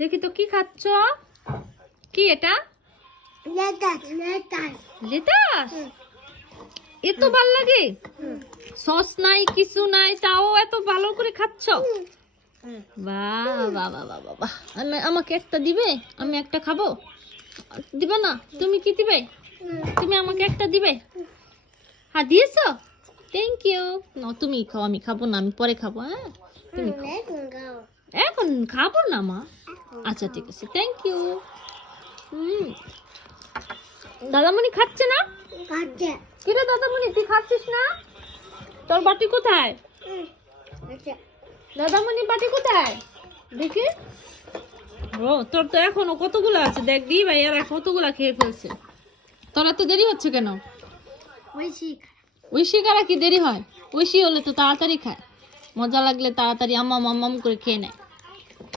দেখি তো কি খাচ্ছ? কি এটা? লেটাস। এত ভাল লাগে? সস নাই, কিছু নাই, তাও এত ভালো করে খাচ্ছ? বাহ বাহ বাহ বাহ বাহ বাহ। আমাকে একটা দিবে? আমি একটা খাবো। দিবে না? তুমি কি দিবে? তুমি আমাকে একটা দিবে? হ্যাঁ দিয়েছো। Thank you. না তুমি খাও, আমি খাবো না, আমি পরে খাবো। হ্যাঁ তুমি খাও। এখন খাবো না মা। আচ্ছা ঠিক আছে, থ্যাংক ইউ। দাদামণি খাচ্ছে না? কিরে দাদামণি, তুই খাচ্ছিস না? তোর বাটি কোথায়? দাদামণি বাটি কোথায় দেখি। ও তোর তো এখনো কতগুলো আছে, দেখ দি ভাই, আর কতগুলা খেয়ে ফেলছে। তোর এত দেরি হচ্ছে কেন? ঐশী কারা কি দেরি হয়? ঐশী হলে তো তাড়াতাড়ি খায়, মজা লাগলে তাড়াতাড়ি আম্মাম আম্মাম করে খেয়ে নেয়।